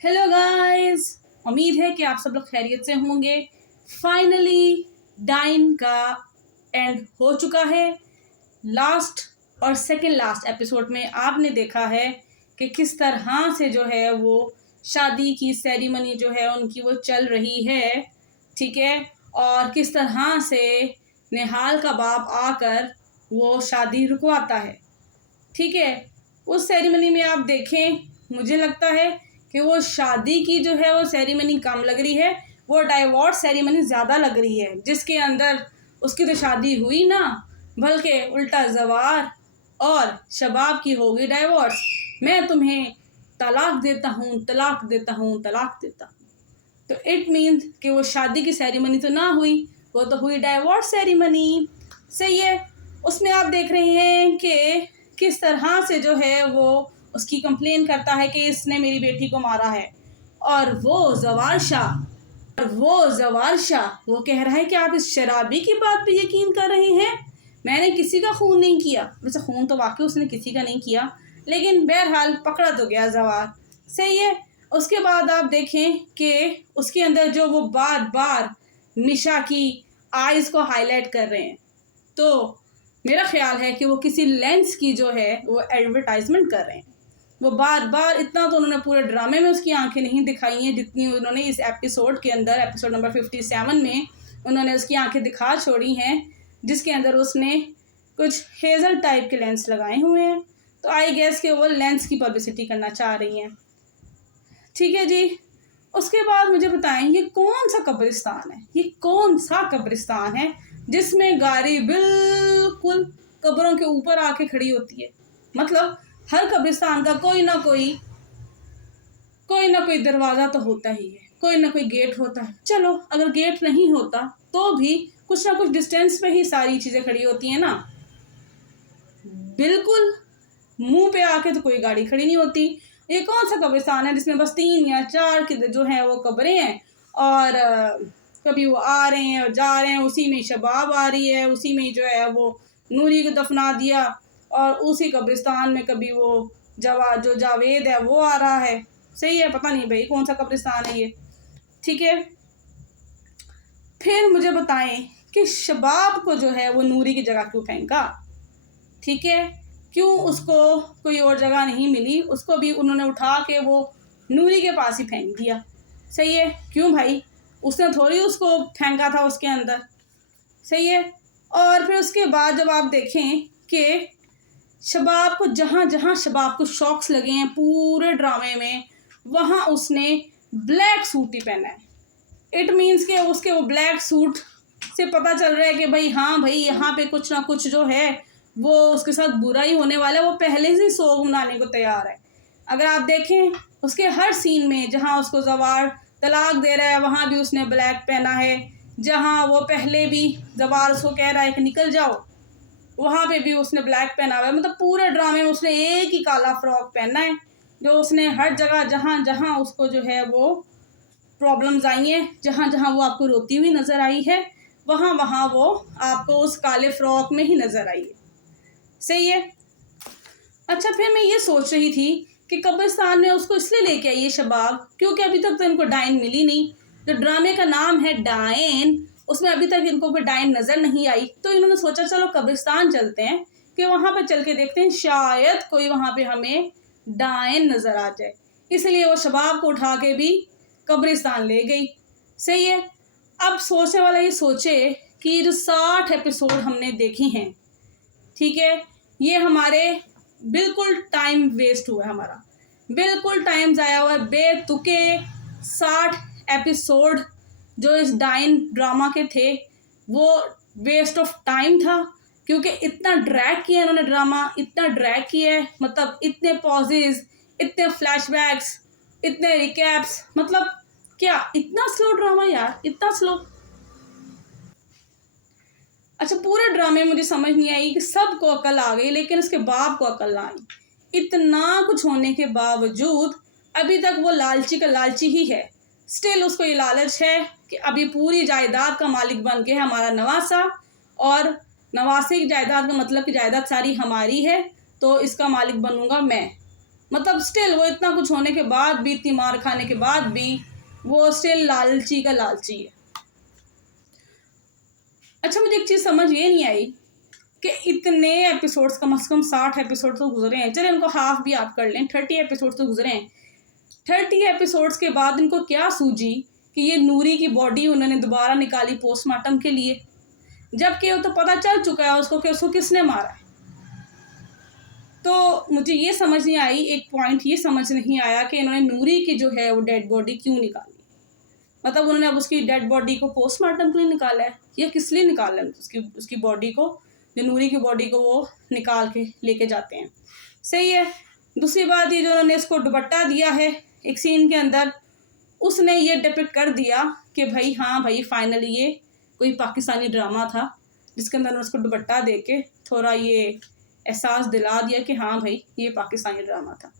Hello guys, उम्मीद है कि आप सब लोग खैरियत से होंगे। फाइनली डाइन का एंड हो चुका है। लास्ट और सेकंड लास्ट एपिसोड में आपने देखा है कि किस तरह से जो है वो शादी की सेरेमनी जो है उनकी वो चल रही है, ठीक है। और किस तरह से निहाल का बाप आकर वो शादी रुकवाता है, ठीक है। उस सेरेमनी में आप देखें, मुझे लगता है कि वो शादी की जो है वो सेरेमनी कम लग रही है, वो डाइवोर्स सेरेमनी ज़्यादा लग रही है, जिसके अंदर उसकी तो शादी हुई ना, बल्कि उल्टा जवार और शबाब की होगी डाइवोर्स। मैं तुम्हें तलाक देता हूँ, तलाक देता हूँ, तलाक देता हूँ। तो इट मीन्स कि वो शादी की सेरेमनी तो ना हुई, वो तो हुई डाइवोर्स सेरेमनी। सही है। उसमें आप देख रहे हैं कि किस तरह से जो है वो उसकी कंप्लेन करता है कि इसने मेरी बेटी को मारा है। और वो जवार शाह वो कह रहा है कि आप इस शराबी की बात पे यकीन कर रहे हैं, मैंने किसी का खून नहीं किया। वैसे खून तो वाकई उसने किसी का नहीं किया, लेकिन बहरहाल पकड़ा तो गया जवार। सही है। उसके बाद आप देखें कि उसके अंदर जो वो बार बार निशा की आइज को हाईलाइट कर रहे हैं, तो मेरा ख्याल है कि वो किसी लेंस की जो है वो एडवर्टाइजमेंट कर रहे हैं। वो बार बार इतना तो उन्होंने पूरे ड्रामे में उसकी आंखें नहीं दिखाई हैं जितनी उन्होंने इस एपिसोड के अंदर, एपिसोड नंबर 57 में उन्होंने उसकी आंखें दिखा छोड़ी हैं, जिसके अंदर उसने कुछ हेज़ल टाइप के लेंस लगाए हुए हैं। तो आई गेस कि वो लेंस की पब्लिसिटी करना चाह रही हैं, ठीक है जी। उसके बाद मुझे बताएं, ये कौन सा कब्रिस्तान है, ये कौन सा कब्रिस्तान है जिसमें गाड़ी बिल्कुल कब्रों के ऊपर आके खड़ी होती है। मतलब हर कब्रिस्तान का कोई ना कोई दरवाज़ा तो होता ही है, कोई ना कोई गेट होता है। चलो अगर गेट नहीं होता तो भी कुछ ना कुछ डिस्टेंस पे ही सारी चीज़ें खड़ी होती हैं ना। बिल्कुल मुंह पे आके तो कोई गाड़ी खड़ी नहीं होती। ये कौन सा कब्रिस्तान है जिसमें बस 3 या 4 की जो है वो कब्रें हैं, और कभी वो आ रहे हैं और जा रहे हैं, उसी में शबाब आ रही है, उसी में जो है वो नूरी को दफना दिया, और उसी कब्रिस्तान में कभी वो जो जावेद है वो आ रहा है। सही है, पता नहीं भाई कौन सा कब्रिस्तान है ये, ठीक है। फिर मुझे बताएं कि शबाब को जो है वो नूरी की जगह क्यों फेंका, ठीक है। क्यों उसको कोई और जगह नहीं मिली, उसको भी उन्होंने उठा के वो नूरी के पास ही फेंक दिया। सही है। क्यों भाई, उसने थोड़ी उसको फेंका था उसके अंदर। सही है। और फिर उसके बाद जब आप देखें कि शबाब को जहाँ जहाँ शबाब को शॉक्स लगे हैं पूरे ड्रामे में, वहाँ उसने ब्लैक सूट ही पहना है। इट मीन्स के उसके वो ब्लैक सूट से पता चल रहा है कि भाई हाँ भाई, यहाँ पे कुछ ना कुछ जो है वो उसके साथ बुरा ही होने वाला है। वो पहले से सोग मनाने को तैयार है। अगर आप देखें उसके हर सीन में, जहाँ उसको जवार तलाक दे रहा है वहाँ भी उसने ब्लैक पहना है, जहाँ वो पहले भी जवार उसको कह रहा है कि निकल जाओ वहाँ पे भी उसने ब्लैक पहना हुआ है। मतलब पूरे ड्रामे में उसने एक ही काला फ्रॉक पहना है, जो उसने हर जगह जहाँ जहाँ उसको जो है वो प्रॉब्लम्स आई हैं, जहाँ जहाँ वो आपको रोती हुई नज़र आई है, वहाँ वहाँ वो आपको उस काले फ्रॉक में ही नज़र आई है। सही है। अच्छा, फिर मैं ये सोच रही थी कि कब्रिस्तान में उसको इसलिए लेके आई है शबाब क्योंकि अभी तक तो इनको डाइन मिली नहीं। जो ड्रामे का नाम है डाइन, उसमें अभी तक इनको कोई डाइन नज़र नहीं आई, तो इन्होंने सोचा चलो कब्रिस्तान चलते हैं कि वहाँ पर चल के देखते हैं, शायद कोई वहाँ पे हमें डाइन नज़र आ जाए। इसलिए वो शबाब को उठा के भी कब्रिस्तान ले गई। सही है। अब सोचने वाला ये सोचे कि जो 60 एपिसोड हमने देखे हैं, ठीक है, ये हमारे बिल्कुल टाइम वेस्ट हुआ है, हमारा बिल्कुल टाइम ज़ाया हुआ है। बेतुके 60 एपिसोड जो इस डाइन ड्रामा के थे वो वेस्ट ऑफ टाइम था, क्योंकि इतना ड्रैग किया इन्होंने ड्रामा, इतना ड्रैग किया है। मतलब इतने पॉजेज, इतने फ्लैशबैक्स, इतने रिकैप्स, मतलब क्या इतना स्लो ड्रामा यार, इतना स्लो। अच्छा, पूरे ड्रामे में मुझे समझ नहीं आई कि सबको अकल आ गई लेकिन उसके बाप को अकल ना आई। इतना कुछ होने के बावजूद अभी तक वो लालची का लालची ही है। स्टिल उसको ये लालच है कि अभी पूरी जायदाद का मालिक बन के है हमारा नवासा, और नवासे की जायदाद का मतलब कि जायदाद सारी हमारी है, तो इसका मालिक बनूंगा मैं। मतलब स्टिल वो इतना कुछ होने के बाद भी, इतनी मार खाने के बाद भी वो स्टिल लालची का लालची है। अच्छा, मुझे एक चीज़ समझ ये नहीं आई कि इतने एपिसोड्स, कम से कम 60 एपिसोड तो गुजरे हैं, चले उनको हाफ भी आप कर लें, 30 एपिसोड्स तो गुजरे हैं। 30 एपिसोड्स के बाद इनको क्या सूझी कि ये नूरी की बॉडी उन्होंने दोबारा निकाली पोस्टमार्टम के लिए, जबकि वो तो पता चल चुका है उसको कि उसको किसने मारा है। तो मुझे ये समझ नहीं आई, एक पॉइंट ये समझ नहीं आया कि इन्होंने नूरी की जो है वो डेड बॉडी क्यों निकाली। मतलब उन्होंने अब उसकी डेड बॉडी को पोस्टमार्टम के लिए निकाला है या किस लिए निकाला है उसकी बॉडी को, जो नूरी की बॉडी को वो निकाल के लेके जाते हैं। सही है। दूसरी बात, ये जो उन्होंने इसको दुपट्टा दिया है एक सीन के अंदर, उसने ये डिपिक्ट कर दिया कि भाई हाँ भाई फाइनली ये कोई पाकिस्तानी ड्रामा था, जिसके अंदर उसको दुपट्टा दे के थोड़ा ये एहसास दिला दिया कि हाँ भाई ये पाकिस्तानी ड्रामा था।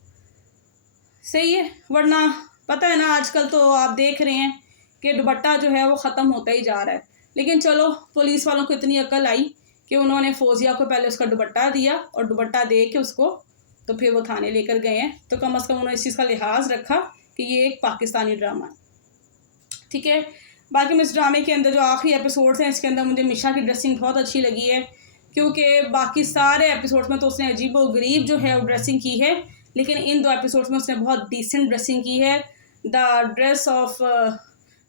सही है। वरना पता है ना, आजकल तो आप देख रहे हैं कि दुपट्टा जो है वो ख़त्म होता ही जा रहा है। लेकिन चलो, पुलिस वालों को इतनी अकल आई कि उन्होंने फौजिया को पहले उसका दुपट्टा दिया और दुपट्टा दे के उसको तो फिर वो थाने लेकर गए हैं। तो कम से कम उन्होंने इस चीज़ का लिहाज रखा कि ये एक पाकिस्तानी ड्रामा है। ठीक है। बाकी मैं इस ड्रामे के अंदर जो आखिरी एपिसोड्स हैं, इसके अंदर मुझे मिशा की ड्रेसिंग बहुत अच्छी लगी है, क्योंकि बाकी सारे एपिसोड्स में तो उसने अजीब व गरीब जो है वो ड्रेसिंग की है, लेकिन इन 2 एपिसोड्स में उसने बहुत डिसेंट ड्रेसिंग की है। The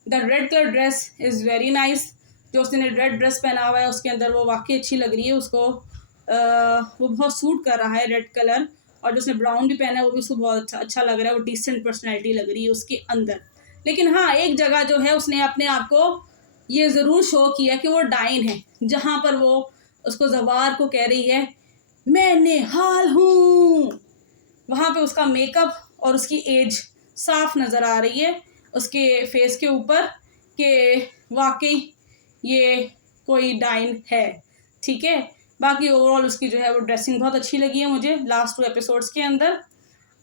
red colour dress is very nice. जो उसने रेड ड्रेस पहना हुआ है उसके अंदर वो वाकई अच्छी लग रही है उसको, वो बहुत सूट कर रहा है रेड कलर। और जो उसने ब्राउन भी पहना है वो भी उसको बहुत अच्छा लग रहा है, वो डिसेंट पर्सनैलिटी लग रही है उसके अंदर। लेकिन हाँ, एक जगह जो है उसने अपने आप को ये ज़रूर शो किया कि वो डाइन है, जहाँ पर वो उसको जवार को कह रही है मैं निहाल हूँ, वहाँ पे उसका मेकअप और उसकी एज साफ नज़र आ रही है उसके फेस के ऊपर कि वाकई ये कोई डाइन है। ठीक है। बाकी ओवरऑल उसकी जो है वो ड्रेसिंग बहुत अच्छी लगी है मुझे लास्ट 2 एपिसोड्स के अंदर।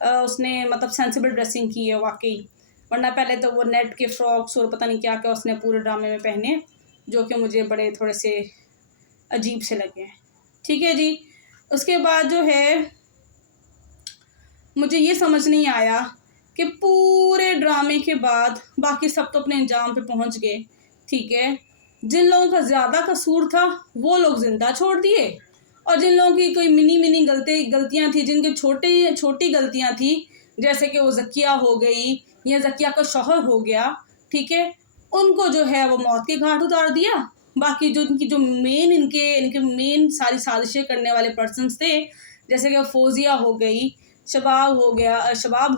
उसने मतलब सेंसिबल ड्रेसिंग की है वाकई, वरना पहले तो वो नेट के फ्रॉक्स और पता नहीं क्या क्या उसने पूरे ड्रामे में पहने, जो कि मुझे बड़े थोड़े से अजीब से लगे हैं। ठीक है जी। उसके बाद जो है मुझे ये समझ नहीं आया कि पूरे ड्रामे के बाद बाकी सब तो अपने अंजाम पे पहुंच गए। ठीक है। जिन लोगों का ज़्यादा कसूर था वो लोग ज़िंदा छोड़ दिए, और जिन लोगों की कोई मिनी गलतियां थी, जिनकी छोटी गलतियां थी, जैसे कि वो ज़किया हो गई या ज़किया का शौहर हो गया, ठीक है, उनको जो है वो मौत के घाट उतार दिया। बाकी जो इनकी जो इनके मेन सारी साजिशें करने वाले पर्सन्स थे, जैसे कि फौजिया हो गई, शबाब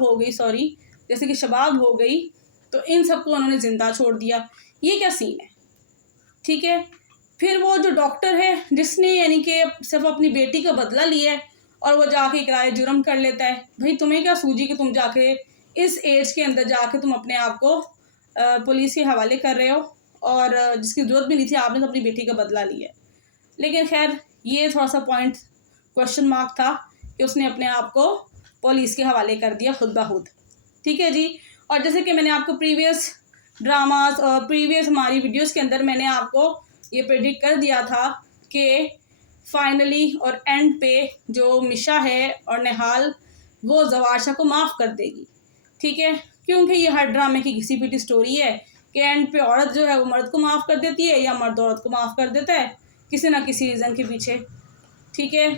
हो गई सॉरी, जैसे कि शबाब हो गई, तो इन सबको उन्होंने ज़िंदा छोड़ दिया। ये क्या सीन है। ठीक है। फिर वो जो डॉक्टर है जिसने यानी कि सिर्फ अपनी बेटी का बदला लिया है और वो जाके किराए जुर्म कर लेता है, भाई तुम्हें क्या सूझी कि तुम जाके इस एज के अंदर जाके तुम अपने आप को पुलिस के हवाले कर रहे हो, और जिसकी ज़रूरत भी नहीं थी, आपने तो अपनी बेटी का बदला लिया है। लेकिन खैर ये थोड़ा सा पॉइंट क्वेश्चन मार्क था कि उसने अपने आप को पुलिस के हवाले कर दिया खुद ब खुद। ठीक है जी। और जैसे कि मैंने आपको प्रीवियस ड्रामास और प्रीवियस हमारी वीडियोस के अंदर मैंने आपको ये प्रेडिक्ट कर दिया था कि फाइनली और एंड पे जो मिशा है और निहाल वो जवाशा को माफ़ कर देगी। ठीक है। क्योंकि ये हर ड्रामे की घिसी पिटी स्टोरी है कि एंड पे औरत जो है वो मर्द को माफ़ कर देती है या मर्द औरत को माफ़ कर देता है किसी ना किसी रीज़न के पीछे। ठीक है।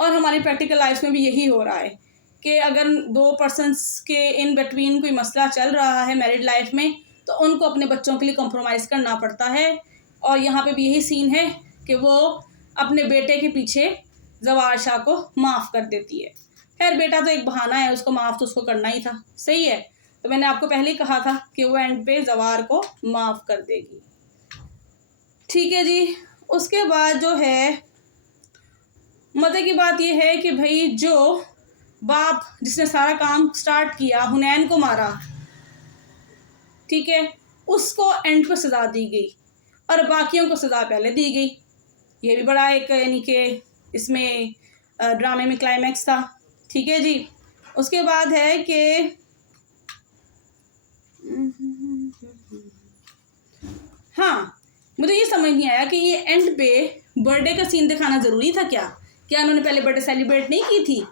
और हमारी प्रैक्टिकल लाइफ में भी यही हो रहा है कि अगर 2 पर्सन्स के इन बिटवीन कोई मसला चल रहा है मैरिड लाइफ में, तो उनको अपने बच्चों के लिए कॉम्प्रोमाइज़ करना पड़ता है। और यहाँ पे भी यही सीन है कि वो अपने बेटे के पीछे जवार शाह को माफ़ कर देती है। खैर बेटा तो एक बहाना है, उसको माफ़ तो उसको करना ही था। सही है। तो मैंने आपको पहले ही कहा था कि वो एंड पे जवार को माफ़ कर देगी। ठीक है जी। उसके बाद जो है मज़े की बात यह है कि भाई जो बाप जिसने सारा काम स्टार्ट किया, हुनैन को मारा, ठीक है, उसको एंड पर सज़ा दी गई और बाकियों को सज़ा पहले दी गई। ये भी बड़ा एक यानी कि इसमें ड्रामे में क्लाइमैक्स था। ठीक है जी। उसके बाद है कि हाँ, मुझे ये समझ नहीं आया कि ये एंड पे बर्थडे का सीन दिखाना ज़रूरी था क्या? क्या उन्होंने पहले बर्थडे सेलिब्रेट नहीं की थी?